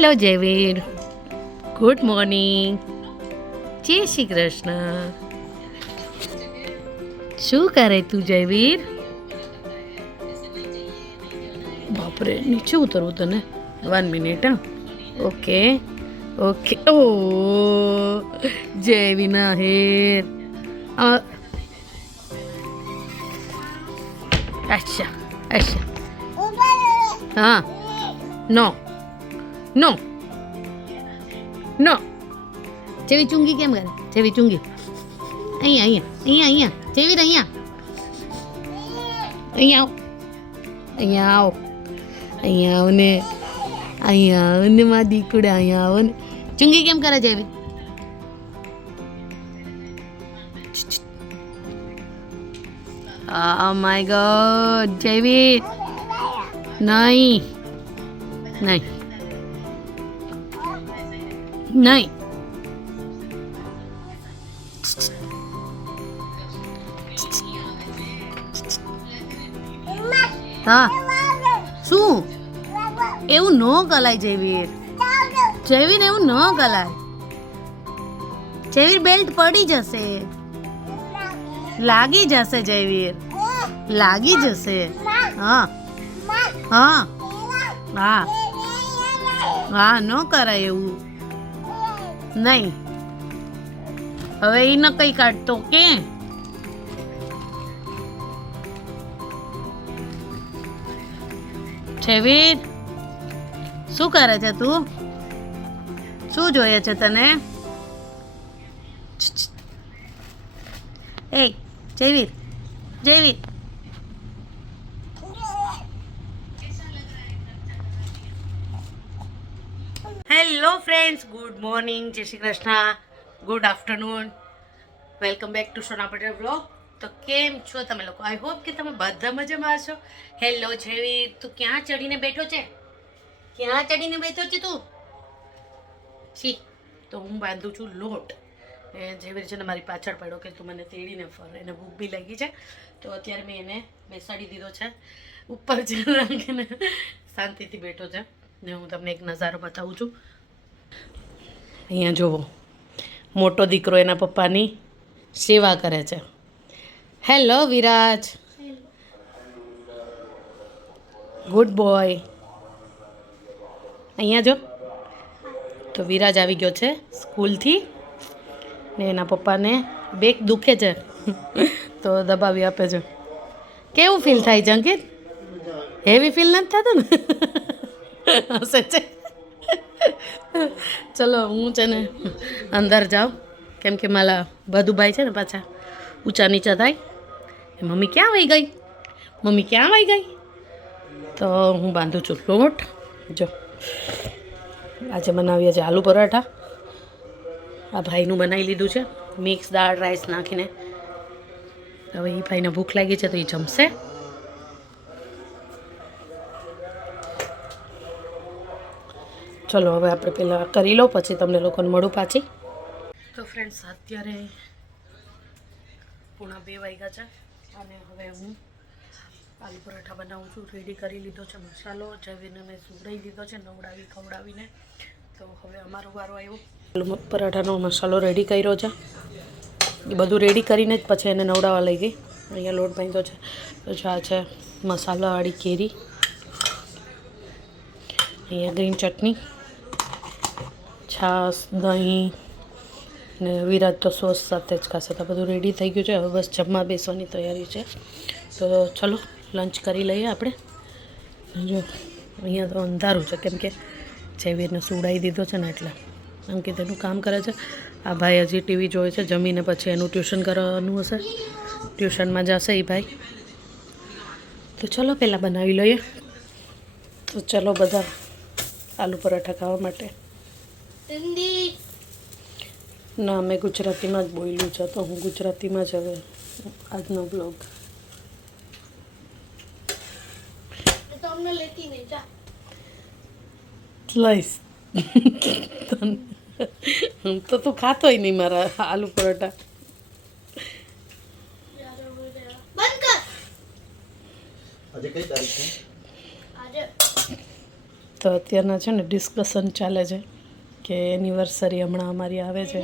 Hello Jayveer, good morning, જય શ્રી કૃષ્ણ. શું કરે તું જયવીર? બાપરે, નીચે ઉતરવું તને? 1 મિનિટ. હા, ઓકે ઓકે. ઓ જયવીના હેર. અચ્છા અચ્છા. હા, નો નો નો. જેવી ચૂંગી કેમ કરે? જેવી ચૂંગી અહીંયા અહીંયા અહીંયા અહીંયા. જેવી અહીંયા અહીંયા આવો, અહીંયા આવો, અહીંયા આવો ને, અહીંયા આવો ને મારા દીકડા, અહીંયા આવો ને. ચૂંગી કેમ કરે જેવી? Oh my god, જેવી નહીં નહીં નહીં. હા, શું એવું ન કલાય જયવીર? જયવીર એવું ન કલાય. જયવીર બેલ્ટ પડી જશે, લાગી જશે જયવીર, લાગી જશે. હા હા હા હા, ન કરાય એવું નહીં. હવે એ ન કઈ કાઢતો કે જયવીર, શું કરે છે તું? શું જોઈએ છે તને? એ Jayveer, Jayveer. Hello friends, good morning, જય Shri Krishna, good afternoon, welcome back to Sona Patel blog. તો કેમ છો તમે લોકો? આઈ હોપ કે તમે બધા મજામાં હશો. હેલો જયવીર, તું ક્યાં ચડીને બેઠો છે? ક્યાં ચડીને બેઠો છે તું? છી, તો હું બાંધું છું લોટ. એ જયવીર છે ને મારી પાછળ પડ્યો કે તું મને તેડીને ફર. એને ભૂખ બી લાગી છે, તો અત્યારે મેં એને બેસાડી દીધો છે ઉપર જ રાખીને શાંતિથી બેઠો છે. ને હું તમને એક નજારો બતાવું છું. અહીંયા જુઓ, મોટો દીકરો એના પપ્પાની સેવા કરે છે. Hello Viraj, good boy. અહીંયા જો, તો વિરાજ આવી ગયો છે સ્કૂલથી ને એના પપ્પાને બેક દુખે છે તો દબાવી આપે છે. કેવું ફીલ થાય છે અંકિત? હેવી ફીલ નથી થતું ને? હશે છે. ચલો હું છે ને અંદર જાઉં, કેમ કે મારા ભાદુભાઈ છે ને પાછા ઊંચા નીચા થાય. મમ્મી ક્યાં વહી ગઈ? મમ્મી ક્યાં વહી ગઈ? તો હું બાંધું છું લોટ. જો આજે બનાવીએ છીએ આલુ પરાઠા. આ ભાઈનું બનાવી લીધું છે મિક્સ દાળ રાઈસ નાખીને. હવે એ ભાઈને ભૂખ લાગી છે તો એ જમશે. ચલો હવે આપણે પહેલાં કરી લો, પછી તમને લોકોને મળું પાછી. તો ફ્રેન્ડ્સ, અત્યારે 1:30 વાગ્યા છે અને હવે હું આલુ પરાઠા બનાવું છું. રેડી કરી લીધો છે મસાલો. જવીને મેં સુવડાવી દીધો છે નવડાવી ખવડાવીને. તો હવે અમારો વારો આવ્યો. આલુ પરાઠાનો મસાલો રેડી કર્યો છે. એ બધું રેડી કરીને જ પછી એને નવડાવવા લઈ ગઈ. અહીંયા લોટ બાંધ્યો છે. પછી આ છે મસાલાવાળી કેરી, અહીંયા ગ્રીન ચટણી, છાશ, દહીં ને વિરાજ તો સોસ સાથે જ ખાશે. તો બધું રેડી થઈ ગયું છે. હવે બસ જમવા બેસવાની તૈયારી છે. તો ચલો લંચ કરી લઈએ આપણે. જો અહીંયા તો અંધારું છે કેમ કે જયવીરને સુવડાવી દીધો છે ને એટલે. અંકિત એનું કામ કરે છે. આ ભાઈ હજી ટીવી જોવે છે. જમીને પછી એનું ટ્યુશન કરવાનું હશે, ટ્યુશનમાં જશે એ ભાઈ. તો ચલો પહેલાં બનાવી લઈએ. તો ચલો બધા આલુ પરાઠા ખાવા માટે. ના, મેં ગુજરાતીમાં જ બોલ્યું છે તો હું ગુજરાતીમાં જ હવે આજનો બ્લોગ. લઈશ તો તું ખાતોય નહીં મારા આલુ પરોઠા. આજે કઈ તારીખ છે? આજે તો અત્યારના છે ને ડિસ્કશન ચાલે છે કે એનિવર્સરી હમણાં અમારી આવે છે.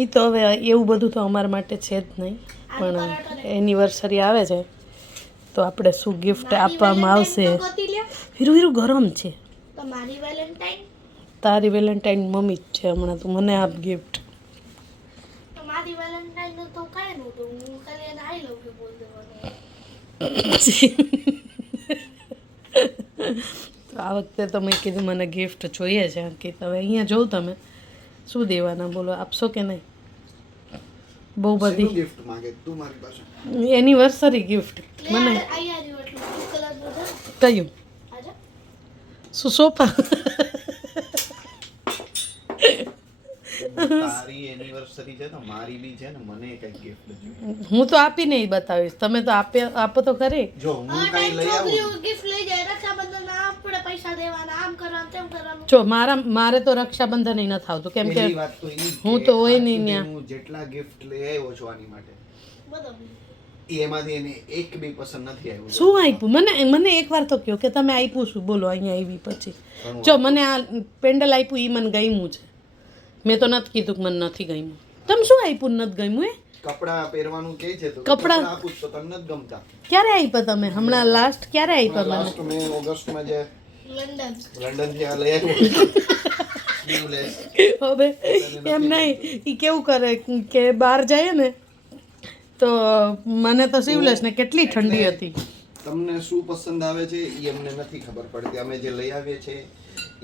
એ તો હવે એવું બધું તો અમારા માટે છે જ નહીં, પણ એનિવર્સરી આવે છે તો આપણે શું ગિફ્ટ આપવામાં આવશે. હીરું હીરું ગરમ છે. તારી વેલેન્ટાઇન મમ્મી જ છે હમણાં, તું મને આપ ગિફ્ટ. તો આ વખતે તો મેં કીધું મને ગિફ્ટ જોઈએ છે કે હવે અહીંયા જોઉં તમે શું દેવાના બોલો, આપશો કે નહીં? બહુ બધી ગિફ્ટ માંગે તું મારી પાસે. એનિવર્સરી ગિફ્ટ મને કયું? શું સોફા? તારી એનિવર્સરી છે તો મારી બી છે ને, મને કઈ ગિફ્ટ જોઈએ. હું તો આપી નહીં બતાવીશ, તમે તો આપો તો ખરી. જો હું કઈ લઈ આવું જો મારે તો રક્ષાબંધન ય નથી આવતું, કેમ કે હું તો હોય નહીં ત્યાં. હું જેટલા ગિફ્ટ લઈ આવ્યો છું આની માટે, એમાંથી એને એક બી પસંદ નથી આવ્યું. શું આપ્યું મને એકવાર તો કહો કે તમે આપ્યું શું, બોલો. અહીંયા આવી પછી જો મને આ પેન્ડલ આપ્યું એ મને ગમ્યું છે, મેં તો નથી કીધું કે મને નથી ગમ્યું. તમે શું આપ્યું નથી ગમ્યું? એ કપડા પહેરવાનું કે છે તો કપડા આપું તો તમને નથી ગમતા. ક્યારે આપ્યા તમે? હમણાં લાસ્ટ ક્યારે આપ્યા મને? લાસ્ટ મેં ઓગસ્ટમાં જે લંડન થી આ લઈ આવ્યો. હવે એમ નહીં, એ કેવું કરે કે બહાર જાય ને તો મને તો સીવલેસ ને કેટલી ઠંડી હતી. તમને શું પસંદ આવે છે એ અમને નથી ખબર પડતી. અમે જે લઈ આવીએ છીએ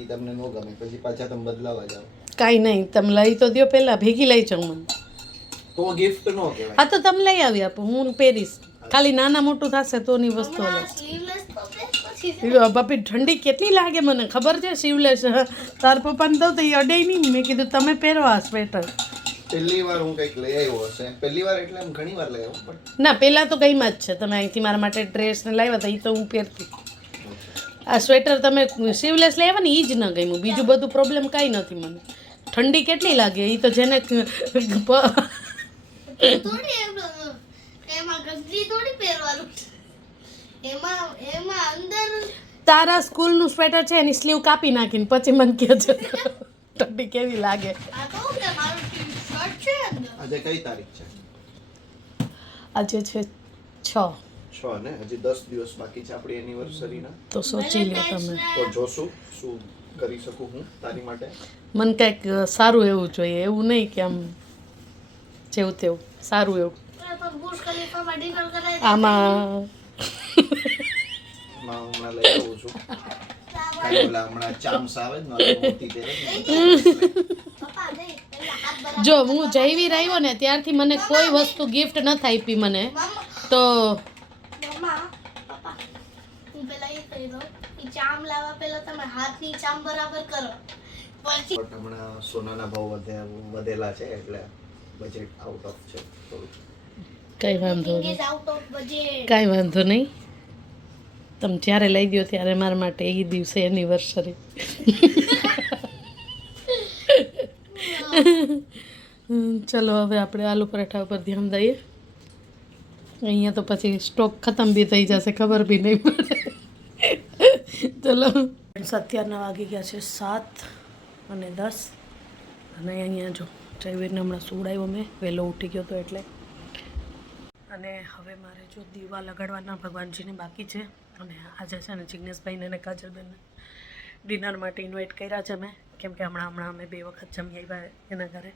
એ તમને ન ગમે, પછી પાછા તમે બદલાવા જાઓ. કાંઈ નહીં, તમે લઈ તો દો, પહેલાં ભેગી લઈ જાઉં મને. તો ગિફ્ટ નો કહેવાય. હા તો તમે લઈ આવી આપો, હું પહેરીશ. ખાલી નાના મોટું થશે તોની વસ્તુ લઈશ. બાપી ઠંડી કેટલી લાગે મને ખબર છે. સીવલેસ તાર પપ્પાને દઉં તો એ અડે નહીં. મેં કીધું તમે પહેરો આ સ્વેટર. પહેલી વાર હું કંઈક લઈ આવ્યો હશે. પહેલી વાર એટલે એમ ઘણી વાર લઈ આવ્યો, પણ ના પહેલાં તો ગઈમાં જ છે. તમે અહીંથી મારા માટે ડ્રેસ ને લાવ્યા હતા એ તો હું પહેરતી. આ સ્વેટર તમે સીવલેસ લઈ આવ્યા ને એ જ ન ગમ્યું, બીજું બધું પ્રોબ્લેમ કાંઈ નથી મને. ઠંડી કેટલી લાગે એ તો જેને તારા સ્કૂલનું સ્વેટર છે એની સ્લીવ કાપી નાખીને પછી મને કહે છે ઠંડી કેવી લાગે. આજે કઈ તારીખ છે? આજે છે 6 ને હજી 10 દિવસ બાકી છે આપણી એનિવર્સરીના. તો સોચી લો તમે. તો જોશું શું કરી શકું હું તારી માટે. મને કંઈક સારું એવું જોઈએ, એવું નહીં કે આમ જેવું તેવું, સારું એવું. આમાં હમણાં લઈ આવું છું. હમણાં ચામ્સ આવે ને મોટી પહેરે. જો હું જયવીર આવ્યો ને ત્યારથી મને કોઈ વસ્તુ ગિફ્ટ નથી આપી મને. તો હમણાં સોનાના ભાવ વધેલા છે એટલે બજેટ આઉટ ઓફ છે થોડું. કઈ વાંધો નહીં, કાંઈ વાંધો નહીં. તમે જ્યારે લઈ દો ત્યારે મારા માટે એ દિવસે એનિવર્સરી. ચલો હવે આપણે આલુ પરાઠા ઉપર ધ્યાન દઈએ. અહીંયા તો પછી સ્ટોક ખતમ બી થઈ જશે, ખબર બી નહીં પડે. ચલો અત્યારના વાગી ગયા છે 7:10 અને અહીંયા જો જયવીરને હમણાં સુવડાવ્યો મેં, વહેલો ઉઠી ગયો હતો એટલે. અને હવે મારે જો દીવા લગાડવાના ભગવાનજીને બાકી છે. અને આજે છે ને જિગ્નેશભાઈને અને કાજલબેનને ડિનર માટે ઇન્વાઇટ કર્યા છે મેં, કેમ કે હમણાં અમે 2 વખત જમી આવ્યા એના ઘરે.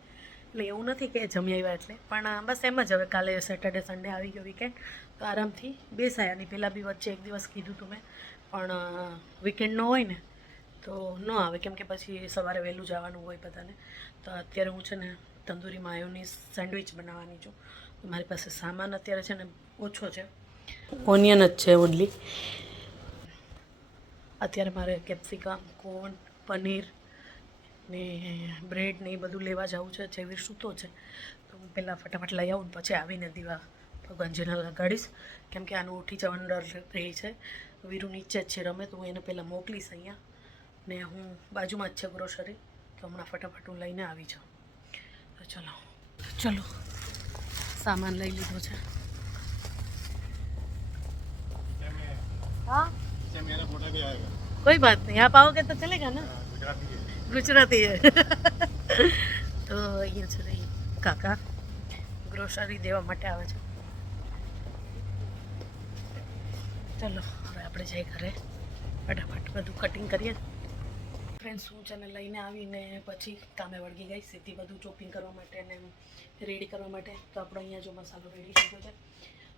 એટલે એવું નથી કે જમી આવ્યા એટલે, પણ બસ એમ જ. હવે કાલે સેટરડે સન્ડે આવી ગયો વીકેન્ડ, તો આરામથી બેસાયા. નહીં પહેલાં બી વચ્ચે એક દિવસ કીધું હતું મેં, પણ વીકેન્ડ ન હોય ને તો ન આવે, કેમ કે પછી સવારે વહેલું જવાનું હોય બધાને. તો અત્યારે હું છે ને તંદૂરી માયોનીઝ સેન્ડવિચ બનાવવાની છું. મારી પાસે સામાન અત્યારે છે ને ઓછો છે, ઓનિયન જ છે ઓનલી. અત્યારે મારે કેપ્સિકમ, કોર્ન, પનીર ને બ્રેડ ને એ બધું લેવા જવું છે. જયવીર સૂતો છે તો હું પહેલાં ફટાફટ લઈ આવું, પછી આવીને દીવા ભગવાનજીને લગાડીશ, કેમ કે આનું ઉઠી જવાનું ડર રહે છે. વીરુ નીચે જ છે રમે, તો હું એને પહેલાં મોકલીશ અહીંયા. ને હું બાજુમાં જ છે ગ્રોસરી, તો હમણાં ફટાફટ હું લઈને આવી જાઉં. તો ચલો સામાન લઈ લીધો છે. હા कोई बात नहीं, आप आओगे तो चलेगा ना. गुजराती है. તો અહીંયા છે ને કાકા ગ્રોસરી દેવા માટે આવે છે. ચલો હવે આપણે જઈએ ઘરે, ફટાફટ બધું કટિંગ કરીએ. ફ્રેન્ડ્સ હું છે ને લઈને આવીને પછી કામે વળગી ગઈ સીધી બધું ચોપિંગ કરવા માટે ને રેડી કરવા માટે. તો આપણો અહીંયા જો મસાલો રેડી થઈ ગયો છે.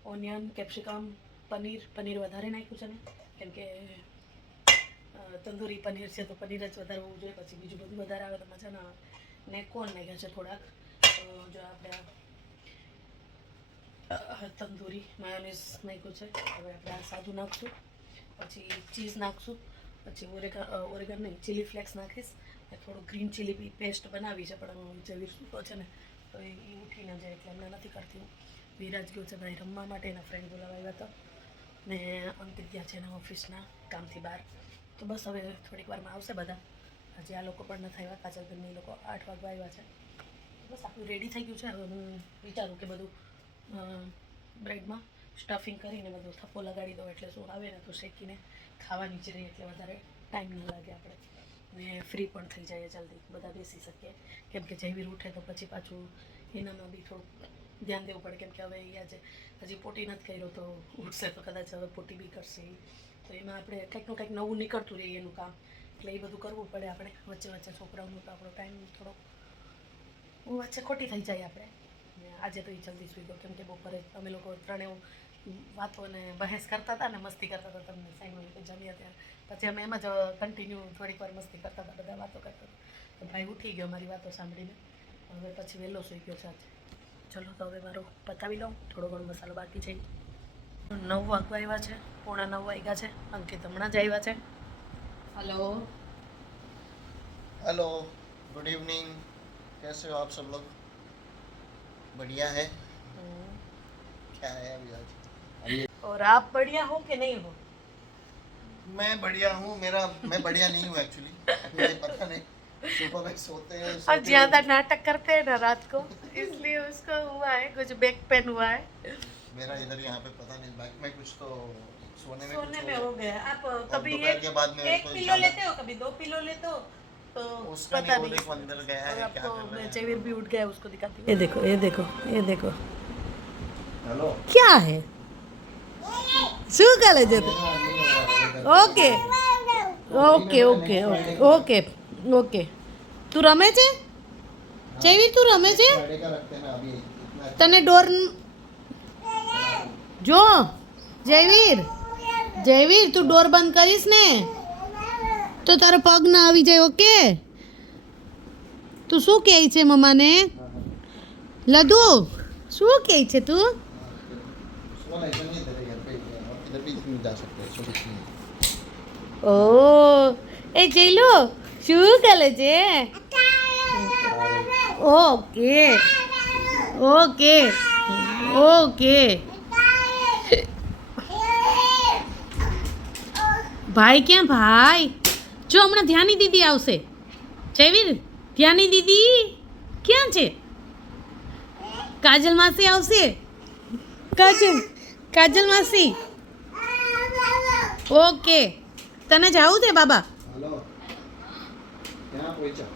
ઓનિયન, કેપ્સિકમ, પનીર વધારે નાખ્યું છે ને, કેમ કે તંદૂરી પનીર છે તો પનીર જ વધારે હોવું જોઈએ, પછી બીજું બધું વધારે આવે તો મજા ના આવે. ને કોણ નાખ્યા છે થોડાક, તો જો આપણે તંદૂરી માયોનીઝ નાખ્યું છે. હવે આપણે આ સાદું નાખશું, પછી ચીઝ નાખશું, પછી ઓરેગન નહીં ચીલી ફ્લેક્સ નાખીશ. ને થોડું ગ્રીન ચીલી પેસ્ટ બનાવી છે, પણ જેવી સૂકો છે ને તો એ ઉઠીને જાય એટલે એમને નથી કરતી હું. વિરાજ ગયો છે ભાઈ રમવા માટે, એના ફ્રેન્ડ બોલાવા આવ્યા હતા ને અંકિત ગયા છે એના ઓફિસના કામથી બહાર. તો બસ હવે થોડીક વારમાં આવશે બધા. હજી આ લોકો પણ નથી આવ્યા, કાજલબેનની લોકો 8 વાગવા આવ્યા છે. બસ આપણું રેડી થઈ ગયું છે. હવે હું વિચારું કે બધું બ્રેડમાં સ્ટફિંગ કરીને બધું થપ્પો લગાડી દો, એટલે શું આવે ને તો શેકીને ખાવાની જ રહી, એટલે વધારે ટાઈમ ન લાગે આપણે ને ફ્રી પણ થઈ જાય જલ્દી, બધા બેસી શકીએ. કેમ કે જયવીર ઉઠે તો પછી પાછું એનામાં બી થોડુંક ધ્યાન દેવું પડે, કેમ કે હવે અહીંયા જે હજી પોટી નથી કર્યો તો ઉઠશે તો કદાચ હવે પોટી બી કરશે, તો એમાં આપણે કંઈકનું કંઈક નવું નીકળતું રહીએ એનું કામ, એટલે એ બધું કરવું પડે આપણે વચ્ચે વચ્ચે. છોકરાઓનું તો આપણો ટાઈમ થોડો વચ્ચે ખોટી થઈ જાય આપણે. આજે તો એ જલ્દી સુઈ ગયો, કેમ કે બપોરે અમે લોકો ત્રણેય વાતો અને બહેસ કરતા હતા ને મસ્તી કરતા હતા. તમને સાંભળ્યું કે જમ્યા ત્યાં પછી અમે એમ જ કન્ટિન્યુ થોડીક વાર મસ્તી કરતા હતા, બધા વાતો કરતા હતા. તો ભાઈ ઉઠી ગયો મારી વાતો સાંભળીને, હવે પછી વહેલો સુઈ ગયો છે આજે. ચલો તો હવે મારો પતાવી લઉં, થોડો ઘણો મસાલો બાકી છે. 9 વાગવા આવ્યા છે, 8:45 વાગ્યા છે. અંકિત હમણાં જ આવ્યા છે. हेलो हेलो, गुड इवनिंग, कैसे हो आप सब लोग? बढ़िया है? क्या है अभी आज? और आप बढ़िया हो कि नहीं हो? मैं बढ़िया हूँ, मैं बढ़िया नहीं हूँ एक्चुअली, मुझे पता नहीं. सुबह में सोते हैं और ज्यादा नाटक करते हैं ना रात को, इसलिए उसको हुआ है कुछ बैक पेन हुआ है. मेरा इधर यहाँ पे पता नहीं, बैक में कुछ तो सोने में हो गया. आप कभी दोपहर के बाद में एक कोई पिलो लेते हो, कभी 2 पिलो लेते हो, तो उसका पता नहीं, वो नहीं. देखो अंदर गया है, और क्या आपको कर रहा है. जयवीर भी उठ गया, उसको दिखाती हूँ. ये देखो ये देखो ये देखो हेलो, क्या है, શું કરે છે? Okay okay okay okay okay okay. તું રમે છે જયવીર? તું રમે છે? साढ़े का रखते हैं ना अभी इतना. તને ડોર જો જયવીર તું ડોર બંધ કરીશ ને તો તારો પગ ના આવી જાય. ઓકે, તું શું કહે છે મમ્માને? લદુ શું કહે છે તું? सोना इधर नहीं, इधर यहाँ पे इधर भी नहीं जा सकते, सो कुछ नहीं. ઓ એ જઈલો શું કરે છે? Okay okay okay. ભાઈ ક્યાં? ભાઈ જો હમણાં ધ્યાની દીદી આવશે. જયવીર ધ્યાની દીદી ક્યાં છે? કાજલ માસી આવશે. કાજલ માસી. ઓકે, તને જાવું છે બાબા? हेलो, यहाँ पहुँचा.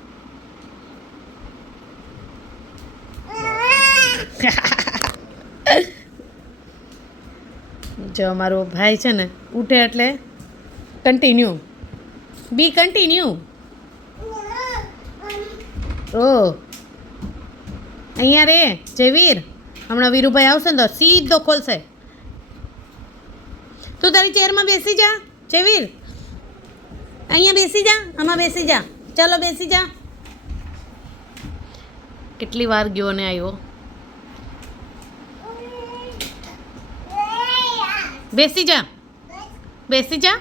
જો અમારો ભાઈ છે ને ઉઠે એટલે કન્ટિન્યુ બી કન્ટિન્યુ. ઓ અહીંયા રે જયવીર, હમણાં વીરુભાઈ આવશે ને તો સીધો ખોલશે. તું તારી ચેરમાં બેસી જા જયવીર, અહીંયા બેસી જા, આમાં બેસી જા. ચાલો બેસી જા. કેટલી વાર ગયો ને આવ્યો. બેસી જા બેસી જા.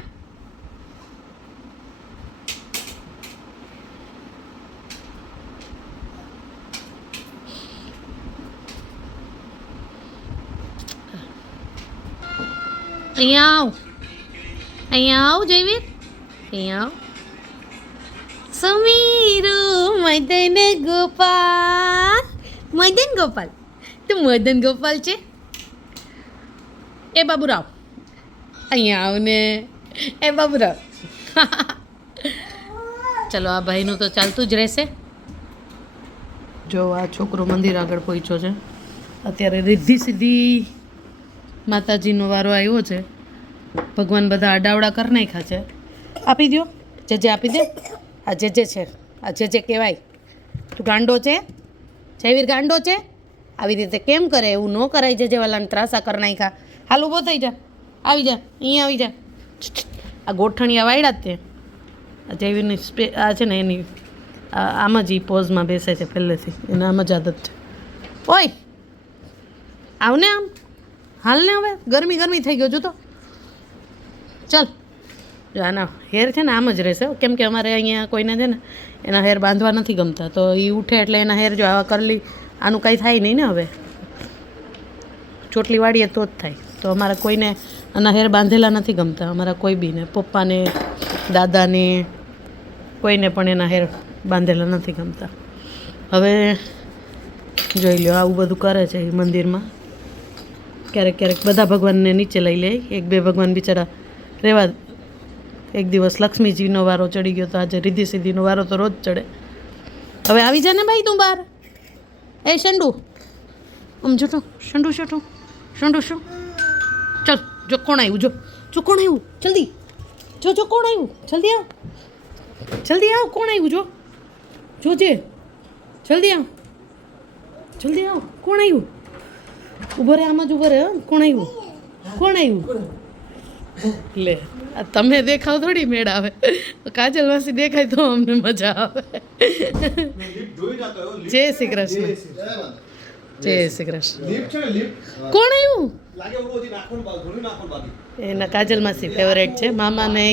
અહીંયા આવ, અહીંયા આવ જયવીર, અહીંયા આવ. સમીરુ મદન ગોપાલ, મદન ગોપાલ, તું મદન ગોપાલ છે? એ બાબુરાવ અહીંયા આવ ને. એ બબરા ચલો આ ભાઈનું તો ચાલતું જ રહેશે. જો આ છોકરો મંદિર આગળ પહોંચ્યો છે. અત્યારે રિદ્ધિ સીધી માતાજીનો વારો આવ્યો છે. ભગવાન બધા આડાવડા કરી નાખ્યા છે. આપી દો જે આપી દે. આ જે છે આ જે કહેવાય. તું ગાંડો છે જયવીર ગાંડો છે. આવી રીતે કેમ કરે? એવું ન કરાય. જે વાલાને ત્રાસા કરી નાખ્યા. હાલ ઊભો થઈ જા. આવી જા અહીંયા આવી જા. આ ગોઠણિયા વાયડા જ તે. આ જયવીરની આ છે ને એની આમ જ એ પોઝમાં બેસે છે પહેલેથી. એને આમ જ આદત છે. ઓય આવને આમ હાલ ને. હવે ગરમી થઈ ગયો જો તો. ચાલ જો આના હેર છે ને આમ જ રહેશે. કેમ કે અમારે અહીંયા કોઈને છે ને એના હેર બાંધવા નથી ગમતા. તો એ ઉઠે એટલે એના હેર જો આવા કરલી આનું કાંઈ થાય નહીં ને. હવે ચોટલી વાળીએ તો જ થાય. તો અમારા કોઈને આના હેર બાંધેલા નથી ગમતા. અમારા કોઈ બીને પપ્પાને દાદાને કોઈને પણ એના હેર બાંધેલા નથી ગમતા. હવે જોઈ લો આવું બધું કરે છે એ મંદિરમાં. ક્યારેક બધા ભગવાનને નીચે લઈ લે. 1-2 ભગવાન બિચારા રહેવા. એક દિવસ લક્ષ્મીજીનો વારો ચડી ગયો તો આજે રિદ્ધિ સિદ્ધિનો વારો તો રોજ ચડે. હવે આવી જા ને ભાઈ તું બહાર. એ શંડુ આમ જોતો. શંડુ શું ચાલ જો કોણ આવ્યું. જો કોણ આવ્યું. જલ્દી જો કોણ આવ્યું. જલ્દી આવ કોણ આવ્યું. જોજે જલ્દી આવ કોણ આવ્યું. ઊભો રહે આમાં જ ઊભો રહે. કોણ આવ્યું લે. આ તમે દેખાવ થોડી મેળ આવે. કાજલ માસી દેખાય તો અમને મજા આવે. જય શ્રી કૃષ્ણ. કોણ આવ્યું? એના કાજલ માસી ફેવરેટ છે. મામાને એ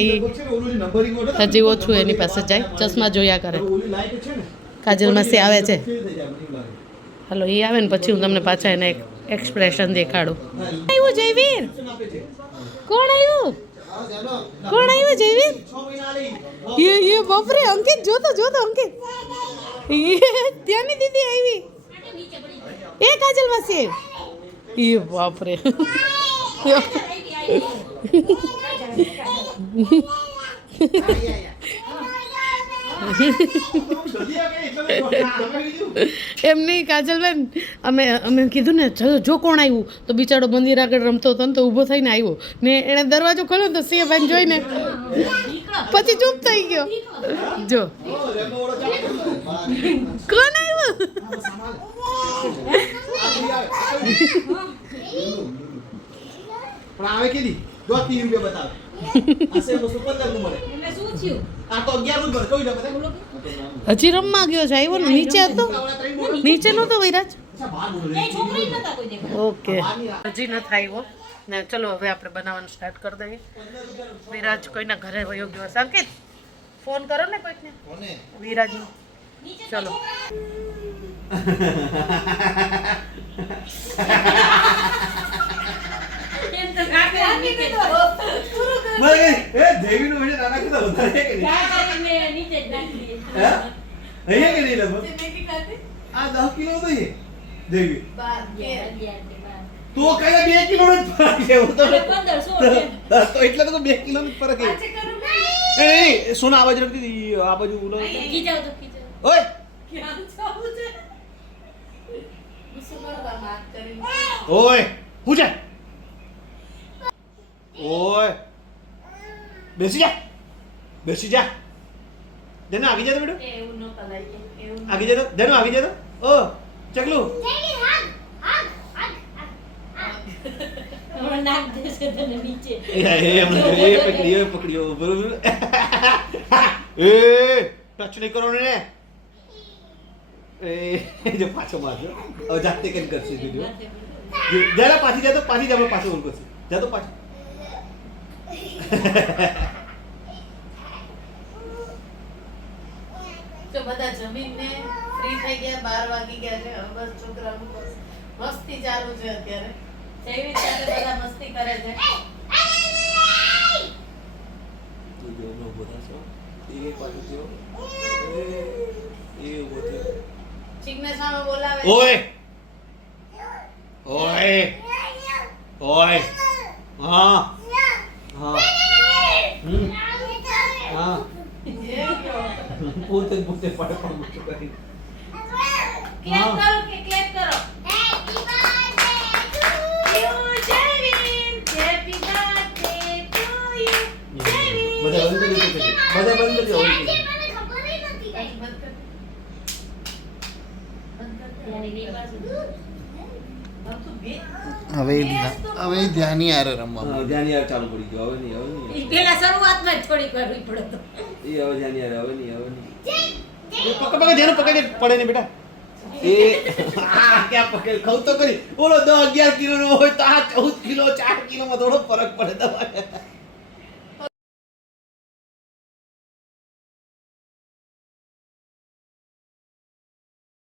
હજી ઓછું એની પાસે જાય. ચશ્મા જોયા કરે. કાજલ માસી આવે છે. હાલો એ આવે ને પછી હું તમને પાછા એને એક્સપ્રેશન દેખાડું. આવ્યું જયવીર. કોણ આવ્યું જયવીર? એ બાપરે અંકિત જોતો અંકિત. ત્યાંની દીદી આવી. એ કાજલ માસી આવી. એ બાપરે એમ નહીં કાજલબેન. અમે કીધું ને ચલો જો કોણ આવ્યું. તો બિચારો મંદિર આગળ રમતો હતો ને તો ઊભો થઈને આવ્યો ને એણે દરવાજો ખોલ્યો તો સિંહભાઈ જોઈને પછી ચૂપ થઈ ગયો. જો કોણ આવ્યું? પણ આવે કેદી જો 3 રૂપિયા બતાવે. આસે 15 નું મળે. એટલે શું થયું? આ તો 11 નું મળે. કોઈ ના બતાવે. હજી રમવા ગયો છે. આવ્યો ને નીચે હતો. નીચે નહોતો વિરાજ. ઓકે હજી નથી આવ્યો ને. ચલો હવે આપણે બનાવવાનું સ્ટાર્ટ કરી દઈએ. વિરાજ કોઈના ઘરે વયો ગયો. સંકેત ફોન કરો ને કોઈકને. વિરાજનો. ચલો તો કયા 2 કિલો નો ફરક છે. તો એટલે તો 2 કિલો નો ફરક છે. એ સોના આવાજ રખતી આ બાજુ ઉલો. ઓય ઓય પૂછે. ઓય બેસી જા. દેનો આગી જા તો બેટો. એવું ન કરાય. આગી જા તો. દેનો આગી જા તો. ઓ ચકલું પકડ્યો બરોબર. એ ટચ નહીં કરો ને. એ જો પાછો મારજો. હવે જાતે કેમ કરશે વિડિયો. જરા પાછી જા તો પાછો ઓલ કરશે. જા તો પાછો. તો બધા જમીનને ફ્રી થઈ ગયા. 12 વાગી ગયા છે. હવે બસ છોકરાનું મસ્તી ચાલુ છે અત્યારે. જેવી રીતે બધા મસ્તી કરે છે. ચિકને સામે બોલાવે. ઓય હા પોતે પોતે પડે પણ ગુસ્સો કરી ક્લેપ કરો કે ક્લેપ કરો હેપી બર્થડે ટુ યુ જેવી બધા બંધ કરી દો બધા બંધ કરી દો હવે ધ્યાની આરે રમવા હા ધ્યાન યાર ચાલુ પડી ગયો હવે નહીં પેલા શરૂઆતમાં જ થોડી કરવી પડે તો એ હવે ધ્યાન યાર હવે નહીં પકડ ધ્યાન પકડ પડે ને બેટા એ આ ક્યાં પકડ ખાવ તો કરી ઓલો 10 11 કિલો નો હોય તો આ 14 કિલો 4 કિલો માં થોડો ફરક પડે તમારે